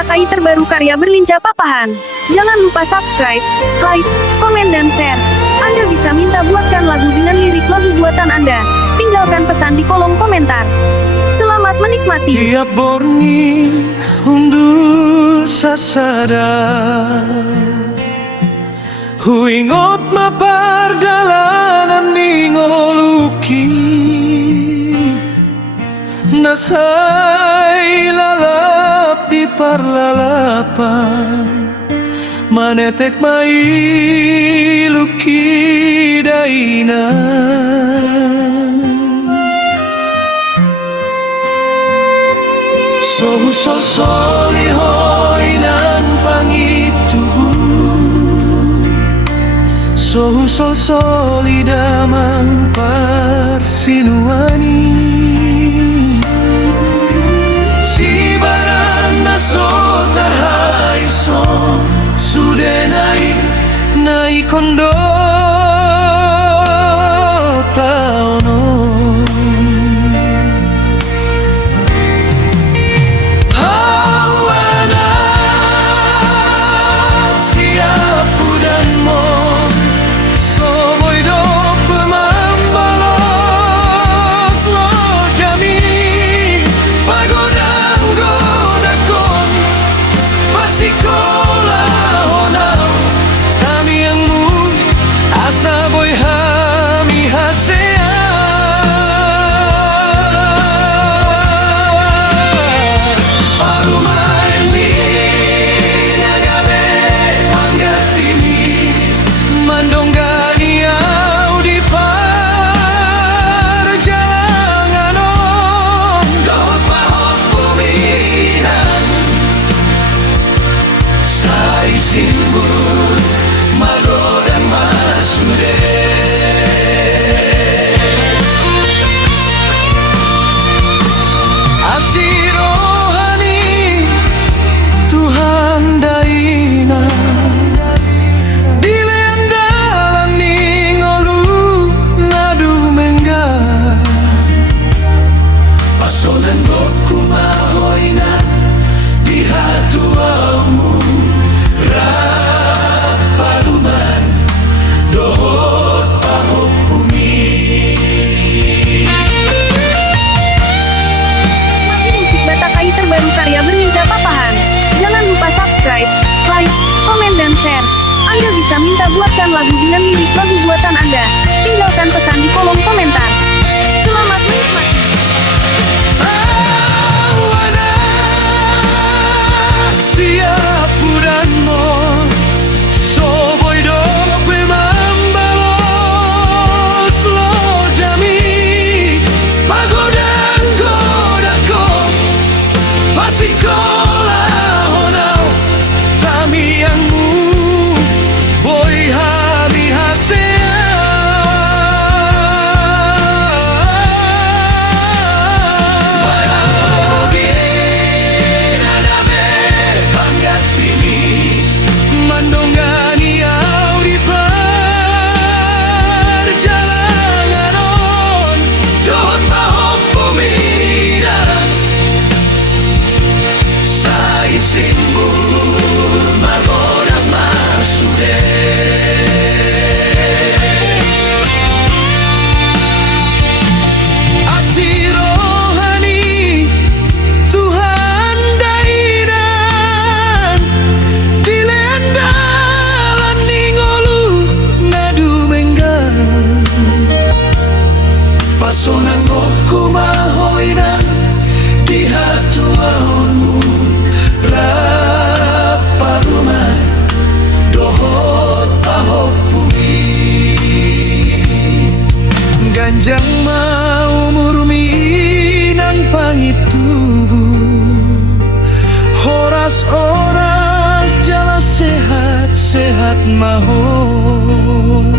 Batakai terbaru karya Berlincah Papahan. Jangan lupa subscribe, like, komen dan share. Anda bisa minta buatkan lagu dengan lirik lagu buatan Anda. Tinggalkan pesan di kolom komentar. Selamat menikmati. Tiap borni undul sasada huingot mapar dalanan ningoluki nasai lalap di parlalapan manetek mai luki daina Sohu soli hoinan pangitu Sohu soli damang parsinuani Si barang naso tarhai so Sude nai kondo taono Simbol magodan masude Asirohani Tuhan daina Dilendalan ningolu nadu mengga Pasonan goku mahoina di hatuamu Paluman dohot pahok bumi Musik Batakai terbaru karya Berlincah Papahan. Jangan lupa subscribe, like, komen dan share. Anda bisa minta buatkan lagu dengan lirik lagu buatan Anda. Tinggalkan pesan di kolom komentar. Selamat menikmati. Pasonan goku mahoinan di hatuamu Raparuman dohot pahok bumi Ganjang mau murminan pangitubu Horas-oras jala sehat-sehat mahon